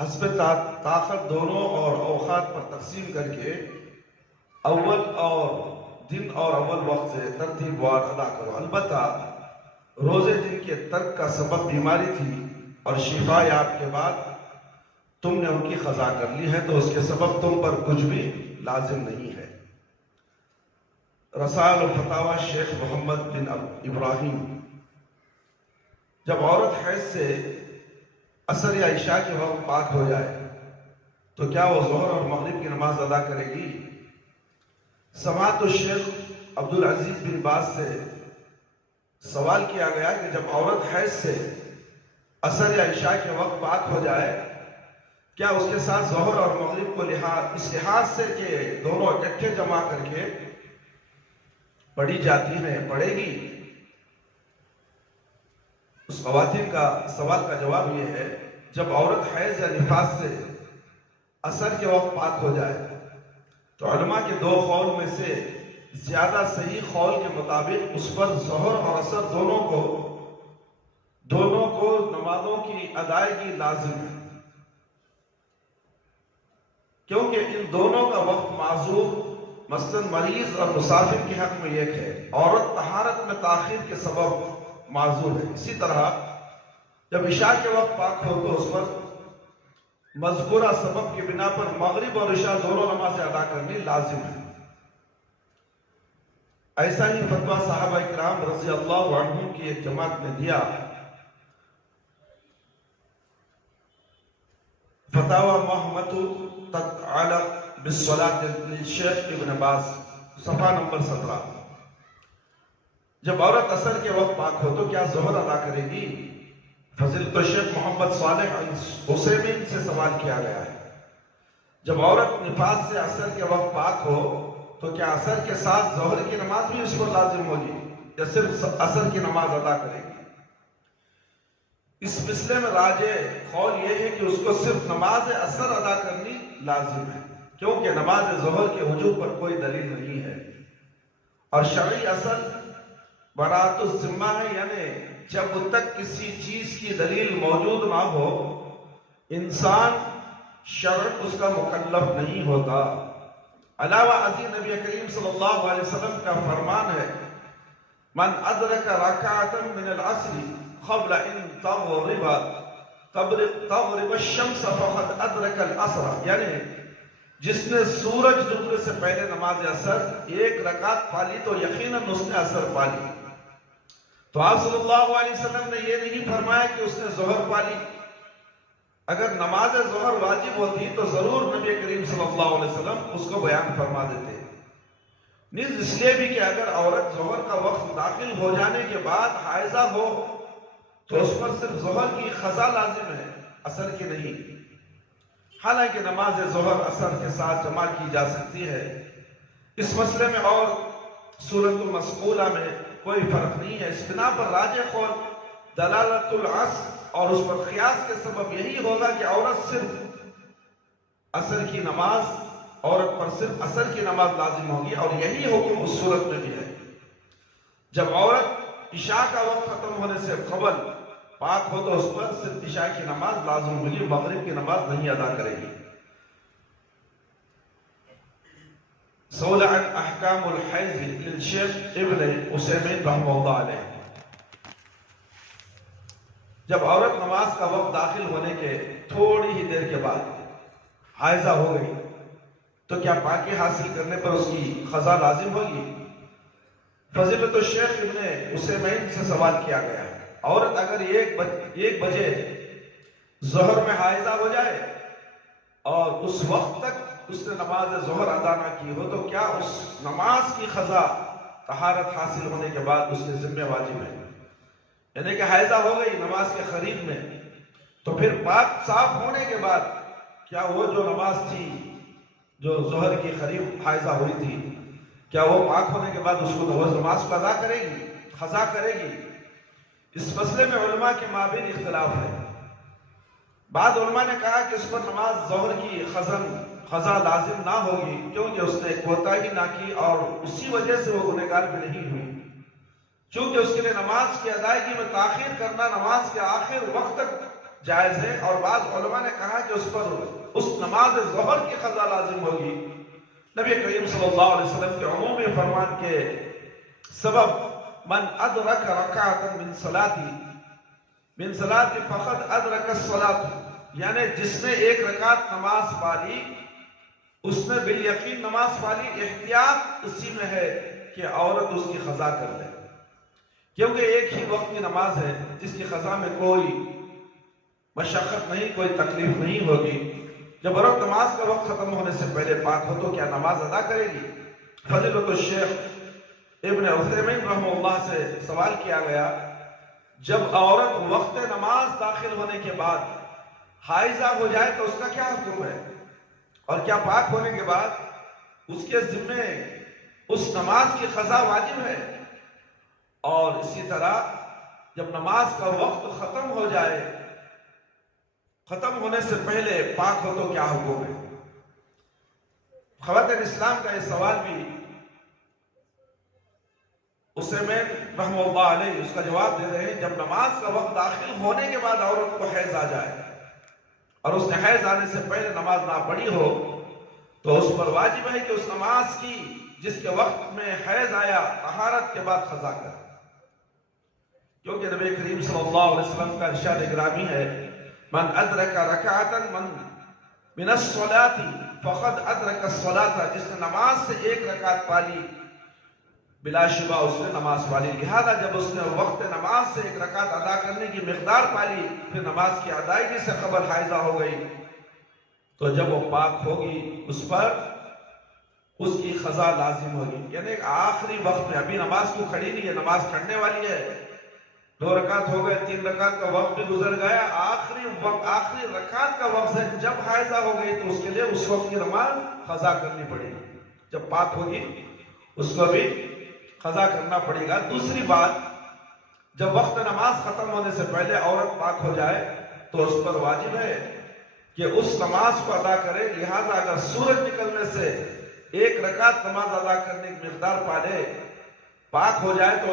حسب طاقت دونوں اور اوقات پر تقسیم کر کے اول اور دن اور اول وقت سے ترتیب وار ادا کرو۔ البتہ روزے دن کے ترک کا سبب بیماری تھی اور شفا یاب کے بعد تم نے ان کی قضا کر لی ہے تو اس کے سبب تم پر کچھ بھی لازم نہیں ہے۔ رسائل و فتاوی شیخ محمد بن ابراہیم۔ جب عورت حیض سے عصر یا عشاء کے وقت پاک ہو جائے تو کیا وہ ظہر اور مغرب کی نماز ادا کرے گی؟ سماعت الشیخ عبدالعزیز بن باز سے سوال کیا گیا کہ جب عورت حیض سے عصر یا عشاء کے وقت پاک ہو جائے کیا اس کے ساتھ ظہر اور مغرب کو اس لحاظ سے کہ دونوں اکٹھے جمع کر کے پڑھی جاتی ہیں پڑھے گی؟ اس خواتین کا سوال کا جواب یہ ہے جب عورت حیض یا نفاس سے عصر کے وقت پاک ہو جائے تو علماء کے دو قول میں سے زیادہ صحیح قول کے مطابق اس پر ظہر اور عصر دونوں کو نمازوں کی ادائیگی لازم ہے، کیونکہ ان دونوں کا وقت معذور مثلا مریض اور مسافر کے حق میں ایک ہے۔ عورت طہارت میں تاخیر کے سبب معذور ہے۔ اسی طرح جب عشاء کے وقت پاک ہو تو اس پر مذکورہ سبب کی بنا پر مغرب اور عشاء دونوں نمازیں ادا کرنی لازم ہے۔ ایسا ہی فتویٰ صحابہ اکرام رضی اللہ عنہم کی ایک جماعت نے دیا۔ فتاوی محمد تتعلق بالصلاة للشیخ ابن باز صفحہ نمبر 17۔ جب عورت عصر کے وقت پاک ہو تو کیا ظہر ادا کرے گی؟ فضیلت الشیخ محمد صالح عثیمین سے سوال کیا گیا ہے جب عورت نفاس سے عصر کے وقت پاک ہو تو کیا عصر کے ساتھ ظہر کی نماز بھی اس پر لازم ہوگی یا صرف عصر کی نماز ادا کرے گی؟ اس مسئلے میں راجح قول یہ ہے کہ اس کو صرف نماز عصر ادا کرنی لازم ہے، کیونکہ نماز ظہر کے وجوب پر کوئی دلیل نہیں ہے اور شرعی اصل براءۃ الذمہ ہے، یعنی جب تک کسی چیز کی دلیل موجود نہ ہو انسان شرعاً اس کا مکلف نہیں ہوتا۔ علاوہ ازیں نبی کریم صلی اللہ علیہ وسلم کا فرمان ہے من ادرک رکعۃ من العصر قبل ان تغرب الشمس فقد ادرک العصر، یعنی جس نے سورج ڈوبنے سے پہلے نماز عصر ایک رکعت پالی تو یقیناً اس نے عصر پالی۔ تو آپ صلی اللہ علیہ وسلم نے یہ نہیں فرمایا کہ اس نے ظہر پالی۔ اگر نماز ظہر واجب ہوتی تو ضرور نبی کریم صلی اللہ علیہ وسلم اس کو بیان فرما دیتے۔ نیز اس لیے بھی کہ اگر عورت ظہر کا وقت داخل ہو جانے کے بعد حائضہ ہو تو اس پر صرف ظہر کی قضا لازم ہے، عصر کی نہیں۔ حالانکہ نماز ظہر عصر کے ساتھ جمع کی جا سکتی ہے۔ اس مسئلے میں اور سورۃ المسئولہ میں کوئی فرق نہیں ہے۔ اس بنا پر راجح قول دلالت العصر اور اس پر قیاس کے سبب یہی ہوگا کہ عورت صرف عصر کی نماز عورت پر صرف عصر کی نماز لازم ہوگی، اور یہی حکم اس صورت میں بھی ہے جب عورت عشاء کا وقت ختم ہونے سے قبل پاک ہو تو اس پر صرف عشاء کی نماز لازم ہوگی، مغرب کی نماز نہیں ادا کرے گی۔ سئل عن احکام الحیض للشیخ ابن عثیمین رحمہ اللہ علیہ۔ جب عورت نماز کا وقت داخل ہونے کے تھوڑی ہی دیر کے بعد حائضہ ہو گئی تو کیا پاکی حاصل کرنے پر اس کی قضا لازم ہوگی؟ فضیلت الشیخ ابن عثیمین سے سوال کیا گیا ہے عورت اگر ایک بجے ظہر میں حائضہ ہو جائے اور اس وقت تک اس نے نماز ظہر ادا نہ کی ہو تو کیا اس نماز کی قضا طہارت حاصل ہونے کے بعد اس کے ذمہ واجب ہے؟ یعنی کہ حائضہ ہو گئی نماز کے قریب میں تو پھر پاک صاف ہونے کے بعد کیا وہ جو نماز تھی جو ظہر کی قریب حائضہ ہوئی تھی کیا وہ پاک ہونے کے بعد اس کو نماز کو ادا کرے گی، قضا کرے گی؟ اس مسئلے میں علماء کے مابین اختلاف ہے۔ بعض علماء نے کہا کہ اس پر نماز ظہر کی قضا لازم نہ ہوگی کیونکہ اس نے کوتاہی نہ کی اور اسی وجہ سے وہ گنہگار بھی نہیں ہوئی، چونکہ اس کے لیے نماز کی ادائیگی میں تاخیر کرنا نماز کے آخر وقت تک جائز ہے، اور بعض علماء نے کہا کہ اس پر اس نماز ظہر کی قضا لازم ہوگی۔ نبی کریم صلی اللہ علیہ وسلم کے عمومی فرمان کے سبب من ادرک رکعتا من صلاتی فقد ادرک الصلاۃ، یعنی جس نے ایک رکعت نماز پالی اس نے بالیقین نماز پالی، احتیاط اسی میں ہے کہ عورت اس کی قضا کر لے، کیونکہ ایک ہی وقت کی نماز ہے جس کی قضا میں کوئی مشقت نہیں، کوئی تکلیف نہیں ہوگی۔ جب عورت نماز کا وقت ختم ہونے سے پہلے پاک ہو تو کیا نماز ادا کرے گی؟ فضیلت الشیخ ابن عثیمین رحمہ اللہ سے سوال کیا گیا، جب عورت وقت نماز داخل ہونے کے بعد حائضہ ہو جائے تو اس کا کیا حکم ہے، اور کیا پاک ہونے کے بعد اس کے ذمے اس نماز کی قضا واجب ہے؟ اور اسی طرح جب نماز کا وقت ختم ہو جائے، ختم ہونے سے پہلے پاک ہو تو کیا حکم ہے؟ خواتین اسلام کا یہ سوال بھی عثیمین رحمہ اللہ علیہ اس کا جواب دے رہے ہیں، جب نماز کا وقت داخل ہونے کے بعد عورت کو حیض آ جائے اور اس نے حیض آنے سے پہلے نماز نہ پڑھی ہو تو اس پر واجب ہے کہ اس نماز کی جس کے وقت میں حیض آیا طہارت کے بعد قضا کرے، کیونکہ نبی کریم صلی اللہ علیہ وسلم کا ارشاد گرامی ہے، من ادرک رکعتا من الصلاۃ فقد ادرک الصلاۃ، جس نے نماز سے ایک رکعت پالی بلا شبہ اس نے نماز پالی۔ لہذا جب اس نے وقت نماز سے ایک رکعت ادا کرنے کی مقدار پالی، پھر نماز کی ادائیگی سے قبل حائضہ ہو گئی، تو جب وہ پاک ہوگی اس پر اس کی قضا لازم ہوگی، یعنی آخری وقت میں، ابھی نماز کو کھڑی نہیں ہے، نماز کھڑنے والی ہے، 2 رکعت ہو گئے، 3 رکعت کا وقت بھی گزر گیا، آخری رکعت کا وقت ہے، جب حائضہ ہو گئی تو اس کے لیے اس وقت کی نماز قضا کرنی پڑے گی، جب پاک ہوگی اس کو بھی قضا کرنا پڑے گا۔ دوسری بات، جب وقت نماز ختم ہونے سے پہلے عورت پاک ہو جائے تو اس پر واجب ہے کہ اس نماز کو ادا کرے، لہٰذا اگر سورج نکلنے سے ایک رکعت نماز ادا کرنے کی مقدار پالے، پاک ہو جائے تو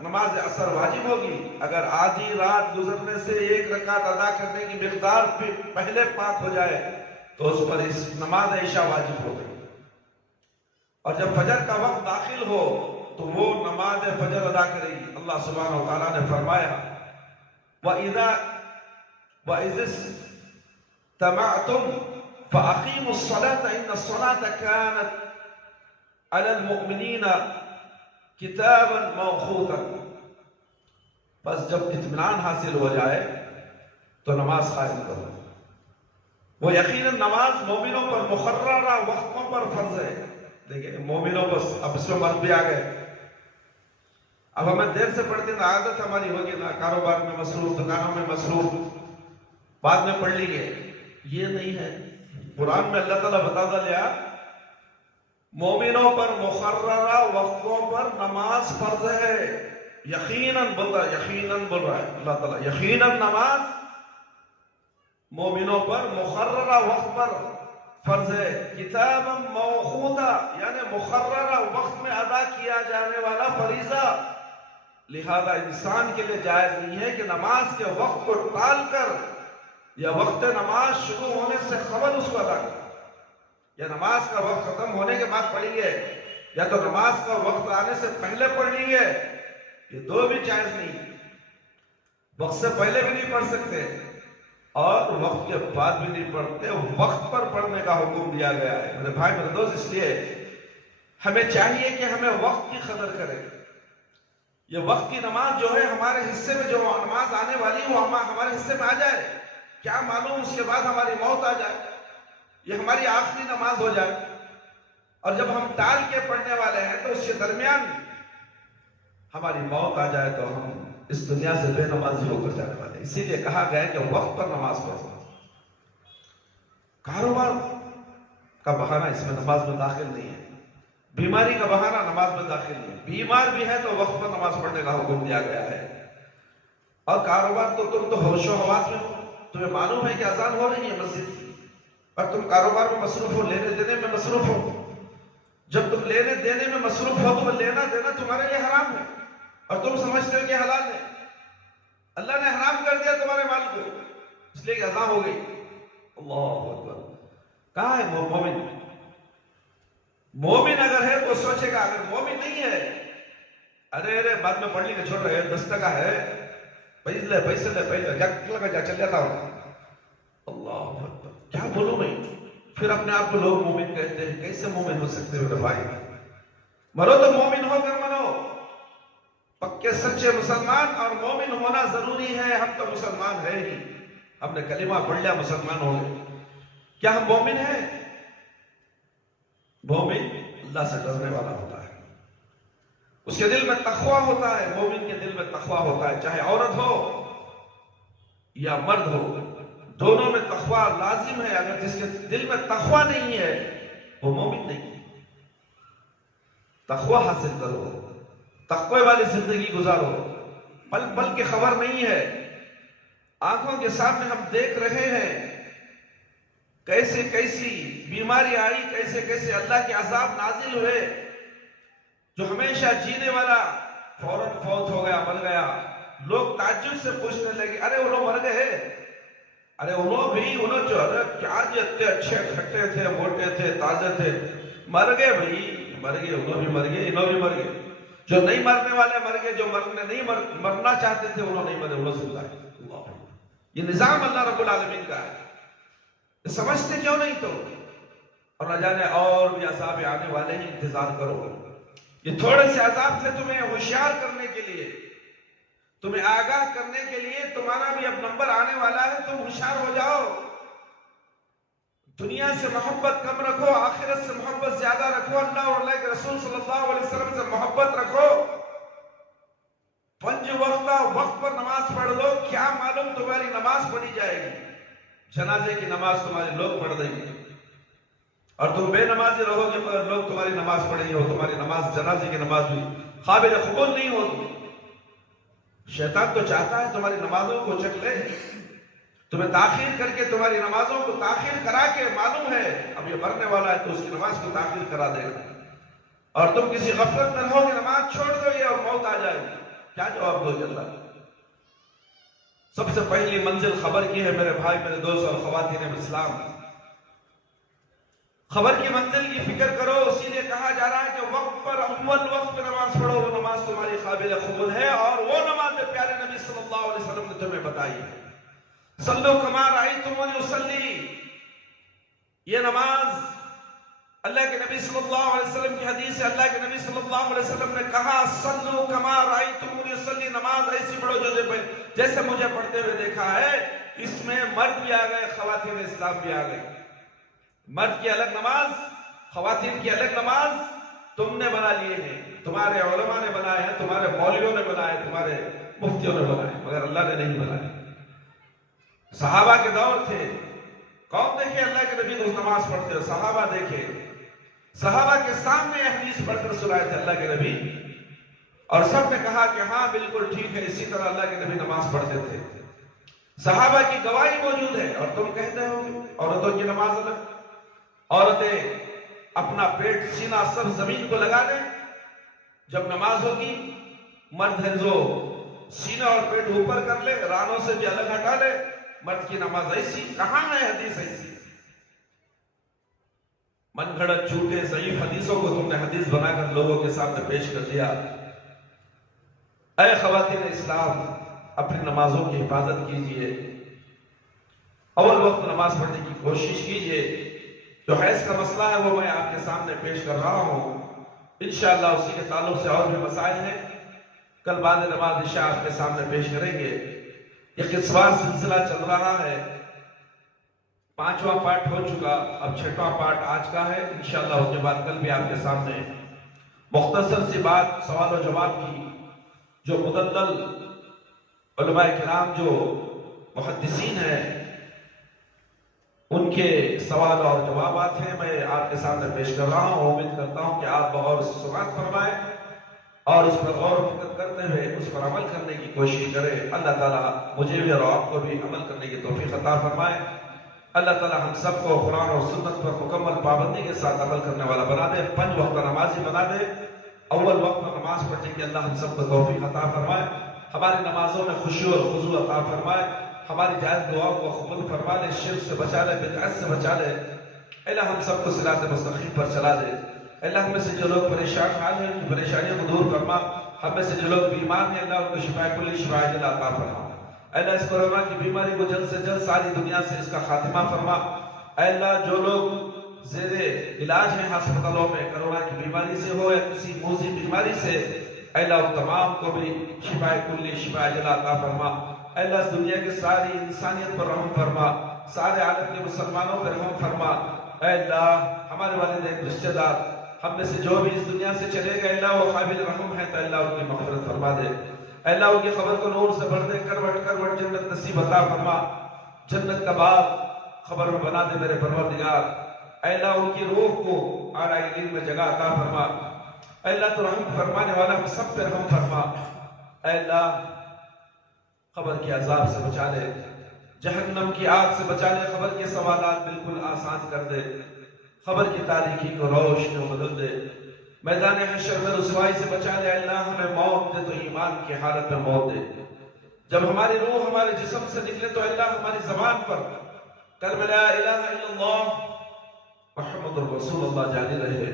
نماز اثر واجب ہوگی، اگر آدھی رات گزرنے سے ایک رکعت ادا کرنے کی مقدار پہلے پاک ہو جائے تو اس پر اس نماز عشاء واجب ہو گئی، اور جب فجر کا وقت داخل ہو تو وہ نماز فجر ادا کرے گی۔ اللہ سبحانہ و تعالیٰ نے فرمایا وَإِذِ اسْتَمَعْتُمْ فَأَقِيمُوا الصَّلَاةَ إِنَّ الصَّلَاةَ كَانَتْ عَلَى الْمُؤْمِنِينَ کتاباً موقوتا، بس جب اطمینان حاصل ہو جائے تو نماز قائم کرو۔ وہ یقیناً نماز مومنوں پر مقررہ وقتوں پر فرض ہے۔ دیکھیں مومنوں بس، اب اس میں مرد بھی آ گئے، اب ہمیں دیر سے پڑھتے ہیں، عادت ہماری ہوگی نا، کاروبار میں مصروف، دکانوں میں مصروف، بعد میں پڑھ لیے، یہ نہیں ہے۔ قرآن میں اللہ تعالیٰ بتا دیا مومنوں پر مقررہ وقتوں پر نماز فرض ہے، یقیناً بول رہا ہے اللہ تعالیٰ، یقیناً نماز مومنوں پر مقررہ وقت پر فرض ہے، کتاباً موقوتا، یعنی مقررہ وقت میں ادا کیا جانے والا فریضہ، لہذا انسان کے لیے جائز نہیں ہے کہ نماز کے وقت کو ٹال کر یا وقت نماز شروع ہونے سے قبل اس کو ادا کرے، یا نماز کا وقت ختم ہونے کے بعد پڑھی ہے، یا تو نماز کا وقت آنے سے پہلے پڑھی ہے، یہ دو بھی جائز نہیں، وقت سے پہلے بھی نہیں پڑھ سکتے اور وقت کے بعد بھی نہیں پڑھتے، وقت پر پڑھنے کا حکم دیا گیا ہے۔ میرے بھائی میرے دوست، اس لیے ہمیں چاہیے کہ ہمیں وقت کی قدر کریں، یہ وقت کی نماز جو ہے ہمارے حصے میں، جو نماز آنے والی وہ ہمارے حصے میں آ جائے، کیا معلوم اس کے بعد ہماری موت آ جائے، یہ ہماری آخری نماز ہو جائے، اور جب ہم ٹال کے پڑھنے والے ہیں تو اس کے درمیان ہماری موت آ جائے تو ہم اس دنیا سے بے نمازی ہو کر جانے والے۔ اسی لیے کہا گیا کہ وقت پر نماز پڑھو۔ کاروبار کا بہانہ اس میں نماز میں داخل نہیں ہے، بیماری کا بہانہ نماز میں داخل نہیں ہے، بیمار بھی ہے تو وقت پر نماز پڑھنے کا حکم دیا گیا ہے۔ اور کاروبار تو تم تو ہوش و حواس میں ہو، تمہیں معلوم ہے کہ اذان ہو رہی ہے مسجد کی، اور تم کاروبار میں مصروف ہو، لینے دینے میں مصروف ہو۔ جب تم لینے دینے میں مصروف ہو تو لینا دینا تمہارے لیے حرام ہے اور تم سمجھتے ہو کہ حلال ہے، اللہ نے حرام کر دیا تمہارے مال کو، اس لیے کہ اذان ہو گئی۔ اللہ اکبر۔ کہاں ہے وہ مومن؟ مومن اگر ہے تو سوچے گا، اگر مومن نہیں ہے، ارے بعد میں پڑھ لیں گے، چھوڑ رہے 10 ٹکا ہے، پیسے لے لگا جا چل جاتا ہوں۔ اللہ اکبر۔ کیا بولوں میں؟ پھر اپنے آپ کو لوگ مومن کہتے ہیں، کیسے مومن ہو سکتے ہو بھائی؟ مرو تو مومن ہو کر مرو، پکے سچے مسلمان اور مومن ہونا ضروری ہے۔ ہم تو مسلمان ہے ہی، ہم نے کلمہ پڑھ لیا مسلمان ہو گئے۔ کیا ہم مومن ہیں؟ مومن اللہ سے ڈرنے والا ہوتا ہے، اس کے دل میں تقویٰ ہوتا ہے۔ مومن کے دل میں تقویٰ ہوتا ہے، چاہے عورت ہو یا مرد ہو، دونوں میں تقویٰ لازم ہے۔ اگر جس کے دل میں تقویٰ نہیں ہے وہ مومن نہیں ہے۔ تقویٰ حاصل کرو، تقوی والی زندگی گزارو، پل پل کی خبر نہیں ہے۔ آنکھوں کے سامنے ہم دیکھ رہے ہیں کیسے کیسی بیماری آئی، کیسے کیسے اللہ کے عذاب نازل ہوئے۔ جو ہمیشہ جینے والا فوراً فوت ہو گیا، مر گیا۔ لوگ تعجب سے پوچھنے لگے، ارے انہوں مر گئے؟ ارے انہوں جو کیا جی اتنے اچھے کھٹے تھے، موٹے تھے، تازے تھے، مر گئے بھائی، مر گئے، انہوں بھی مر گئے، انہوں بھی مر گئے۔ جو نہیں مرنے والے مر گئے، جو مرنا چاہتے تھے انہوں نہیں مرے، انہوں زندہ ہے۔ اللہ، یہ نظام اللہ رب العالمین کا ہے، سمجھتے کیوں نہیں تو؟ اور نہ جانے اور بھی عذاب آنے والے ہیں، انتظار کرو۔ یہ تھوڑے سے عذاب سے تمہیں ہوشیار کرنے کے لیے، تمہیں آگاہ کرنے کے لیے، تمہارا بھی اب نمبر آنے والا ہے، تم ہوشیار ہو جاؤ۔ دنیا سے محبت کم رکھو، آخرت سے محبت زیادہ رکھو، اللہ اور اللہ کے رسول صلی اللہ علیہ وسلم سے محبت رکھو۔ 5 وقت پر نماز پڑھ لو، کیا معلوم تمہاری نماز پڑھی جائے گی، جنازے کی نماز تمہارے لوگ پڑھ دیں گے، اور تم بے نمازی رہو گے مگر لوگ تمہاری نماز پڑھیں گے، اور تمہاری نماز جنازے کی نماز بھی قابل قبول نہیں ہوگی۔ شیطان تو چاہتا ہے تمہاری نمازوں کو چکھ لے، تمہیں تاخیر کر کے تمہاری نمازوں کو تاخیر کرا کے، معلوم ہے اب یہ مرنے والا ہے تو اس کی نماز کو تاخیر کرا دے گا، اور تم کسی غفلت میں رہو گے، نماز چھوڑ دو گے اور موت آ جائے گی، کیا جواب دو گے اللہ؟ سب سے پہلی منزل خبر کی ہے میرے بھائی، میرے دوست اور خواتین اسلام۔ خبر کی منزل کی فکر کرو، اسی لیے کہا جا رہا ہے کہ وقت پر، اول وقت پر نماز پڑھو، وہ نماز تمہاری قابل قبول ہے، اور وہ نماز پیارے نبی صلی اللہ علیہ وسلم نے تمہیں بتائی ہے۔ صلو کما رأیتمونی اصلی، یہ نماز اللہ کے نبی صلی اللہ علیہ وسلم کی حدیث ہے۔ اللہ کے نبی صلی اللہ علیہ وسلم نے کہا، صلو کما رأیتمونی اصلی، نماز ایسی پڑھو جیسے مجھے پڑھتے ہوئے دیکھا ہے۔ اس میں مرد بھی آ گئے، خواتین اسلام بھی آ گئی۔ مرد کی الگ نماز، خواتین کی الگ نماز تم نے بنا لیے ہیں، تمہارے علماء نے بنائے ہیں، تمہارے مولویوں نے بنائے، تمہارے مفتیوں نے بنائے، مگر اللہ نے نہیں بنائے۔ صحابہ کے دور تھے، کون دیکھے اللہ کے نبی روز نماز پڑھتے ہو؟ صحابہ دیکھے، صحابہ کے سامنے یہ حدیث پڑھ کر سنائے تھے اللہ کے نبی، اور سب نے کہا کہ ہاں بالکل ٹھیک ہے، اسی طرح اللہ کے نبی نماز پڑھتے تھے۔ صحابہ کی گواہی موجود ہے، اور تم کہتے ہو عورتوں کی نماز الگ۔ عورتیں اپنا پیٹ، سینہ، سر زمین کو لگا دیں جب نماز ہوگی، مرد ہے جو سینہ اور پیٹ اوپر کر لے، رانوں سے بھی الگ ہٹا لے، مرد کی نماز ایسی۔ کہاں ہے حدیث ایسی؟ من گھڑت جھوٹے ضعیف حدیثوں کو تم نے حدیث بنا کر لوگوں کے سامنے پیش کر دیا۔ اے خواتین اسلام، اپنی نمازوں کی حفاظت کیجئے، اول وقت نماز پڑھنے کی کوشش کیجئے۔ جو حیض کا مسئلہ ہے وہ میں آپ کے سامنے پیش کر رہا ہوں، انشاءاللہ اسی کے تعلق سے اور بھی مسائل ہیں، کل بعد نماز عشاء آپ کے سامنے پیش کریں گے۔ یہ قصوار سلسلہ چل رہا ہے، 5واں پارٹ ہو چکا، اب 6واں پارٹ آج کا ہے، انشاءاللہ اس کے بعد کل بھی آپ کے سامنے مختصر سی بات، سوال و جواب کی، جو مدلل علماء کرام جو محدثین ہیں ان کے سوال اور جوابات ہیں، میں آپ کے سامنے پیش کر رہا ہوں۔ امید کرتا ہوں کہ آپ بغور سماعت فرمائیں اور اس پر غور و فکر کرتے ہوئے اس پر عمل کرنے کی کوشش کریں۔ اللہ تعالیٰ مجھے بھی اور آپ کو بھی عمل کرنے کی توفیق عطا فرمائے۔ اللہ تعالیٰ ہم سب کو قرآن اور سنت پر مکمل پابندی کے ساتھ عمل کرنے والا بنا دے، 5 وقت نمازی بنا دے، اول وقت میں نماز پڑھنے کی اللہ ہم سب کو توفیق عطا فرمائے۔ ہماری نمازوں میں خشوع اور خضوع عطا فرمائے، ہماری جائز دعاؤں کو قبول فرما لے، شرک سے بچا لے، بدعت سے بچا لے۔ اللہ ہم سب کو صراط مستقیم پر چلا دے۔ اللہ ہم میں سے جو لوگ پریشان حال ہیں ان کی پریشانیوں کو دور فرما، ہم میں سے جو لوگ بیمار ہیں اللہ ان کو شفا کلی شفا عاجلہ عطا فرما۔ اللہ اس کورونا کی بیماری کو جلد سے جلد ساری دنیا سے اس کا خاتمہ فرما۔ اللہ جو لوگ زیر علاج ہیں ہسپتالوں میں کرونا کی بیماری سے ہو یا کسی موذی بیماری سے، اللہ ان تمام کو بھی شفا کلی شفا عاجلہ عطا فرما۔ اللہ اس دنیا کے ساری انسانیت پر رحم فرما، سارے عالم کے مسلمانوں پر رحم فرما۔ اے اللہ ہمارے والدین رشتہ دار ہم میں سے جو بھی اس دنیا سے چلے گئے اللہ وہ قابل رحم ہے تو اللہ ان کی مغفرت فرما دے۔ اے اللہ ان کی خبر کو نور سے بھر دے، کروٹ کروٹ جنت نصیب عطا فرما، جنت کا باب خبر میں بنا دے میرے پروردگار۔ اے اللہ ان کی روح کو اعلیٰ علم میں جگہ عطا فرما۔ اے اللہ تو رحم فرمانے والا ہم سب پہ رحم فرما۔ اے اللہ قبر کے عذاب سے بچا لے، جہنم کی آگ سے بچا لے، قبر کے سوالات بالکل آسان کر دے، قبر کی تاریکی کو روشنی میں بدل دے، میدان حشر میں رسوائی سے بچا لے۔ اللہ ہمیں موت دے تو ایمان کی حالت میں موت دے، جب ہماری روح ہمارے جسم سے نکلے تو اللہ ہماری زبان پر کلمہ لا الہ الا اللہ محمد رسول اللہ جاری رہے۔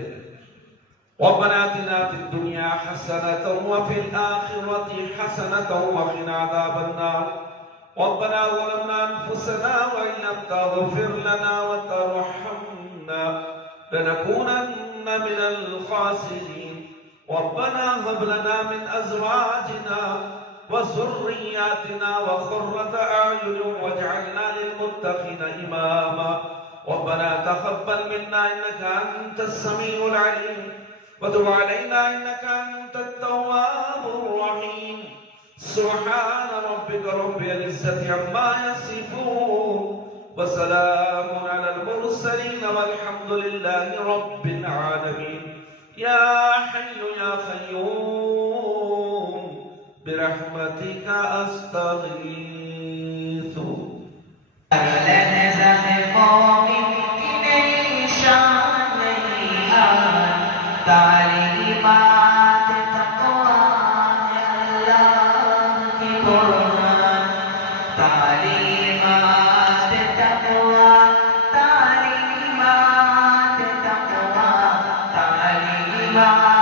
ربنا آتنا في الدنيا حسنة وفي الآخرة حسنة وقنا عذاب النار ربنا ظلمنا أنفسنا وإن لم تغفر لنا وترحمنا لنكونن من الخاسرين ربنا هب لنا من أزواجنا وذرياتنا قرة أعين واجعلنا للمتقين إماما ربنا تقبل منا إنك أنت السميع العليم وتب علينا إنك أنت التواب الرحيم سبحان ربك رب العزة عما يصفون وسلام على المرسلين والحمد لله رب العالمين يا حي يا قيوم برحمتك أستغيث تعلیمات تقویٰ اللہ کی قرآن، تعلیمات تقویٰ، تعلیمات تقویٰ، تعلیمات